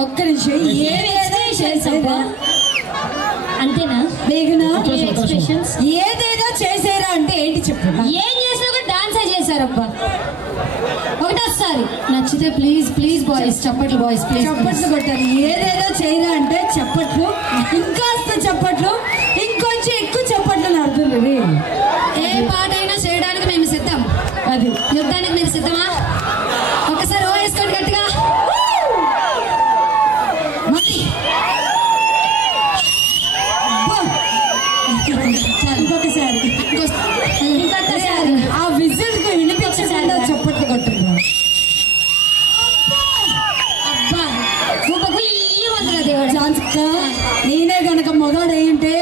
ఒక్క నిమిషం ఏదేదో చేసేరా అంతేనా ఎక్స్ప్రెషన్స్ ఏదేదో చేసేరా అంటే ఏంటి చెప్పు ఏం చేసినా కూడా డాన్స్ చేశారబ్బా ఒకటోసారి నచ్చితే ప్లీజ్ ప్లీజ్ బాయ్స్ చప్పట్లు బాయ్స్ ప్లీజ్ చప్పట్లు కొట్టారు ఏదేదో చేయరా అంటే చప్పట్లు ఇంకాస్త చప్పట్లు ఇంకొంచెం ఎక్కువ చప్పట్లు అర్థం ఏ పాట అయినా చేయడానికి మేము సిద్ధం అది యుద్ధానికి మీరు సిద్ధమా ఒకసారి ఓ వేసుకోండి గట్టిగా ఇంకొకసారి ఆ విజిల్ కు వినిపించకుండా చప్పట్లు కొట్టున్నారు అబ్బా దేవుడు నేనే గనక మొదడు అయ్యుంటే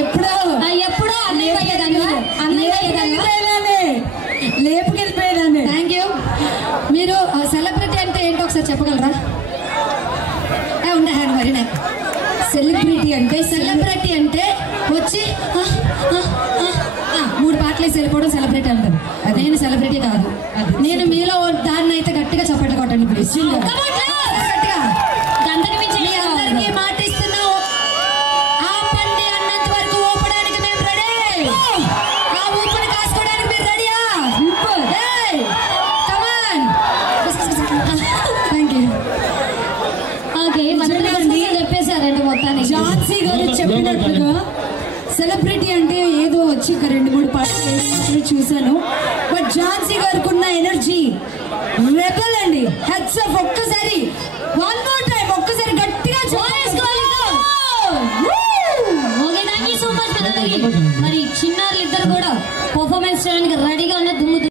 ఎప్పుడో ఎప్పుడో లేపుకెళ్ళిపోయేదాన్ని. Thank you. మీరు సెలబ్రిటీ అంటే ఏంటో ఒకసారి చెప్పగలరా? ఉండే హ్యాండ్ మరి నాకు సెలబ్రిటీ అంటే వచ్చి 3 పాటలు వేసి వెళ్ళిపోవడం సెలబ్రిటీ అంటారు. నేను సెలబ్రిటీ కాదు. నేను మీలో దాన్ని అయితే గట్టిగా చప్పట్లు కొట్టండి ప్లీజ్. గట్టిగా అందరికీ మాట ఇస్తున్నాం. ఆ పండి అన్నంత వరకు ఊపడానికి మేము రెడీ. ఆ ఊపిరి కాసుకోవడానికి మీరు రెడీయా? కమాన్. Thank you. ఓకే చెప్పేశారండి మొత్తానికి. ఝాన్సీ గారు చెప్పినట్టుగా సెలబ్రిటీ అంటే ఏదో వచ్చి ఒక 2-3 పాటలు చూశాను. బట్ ఝాన్సీ గారికి ఉన్న ఎనర్జీ రెబల్ అండి. Heads of. ఒక్కసారి వన్ మోర్ టైం ఒక్కసారి గట్టిగా మరి చిన్నారులు ఇద్దరు కూడా పర్ఫార్మెన్స్ చేయడానికి రెడీగా ఉన్న దుమ్ము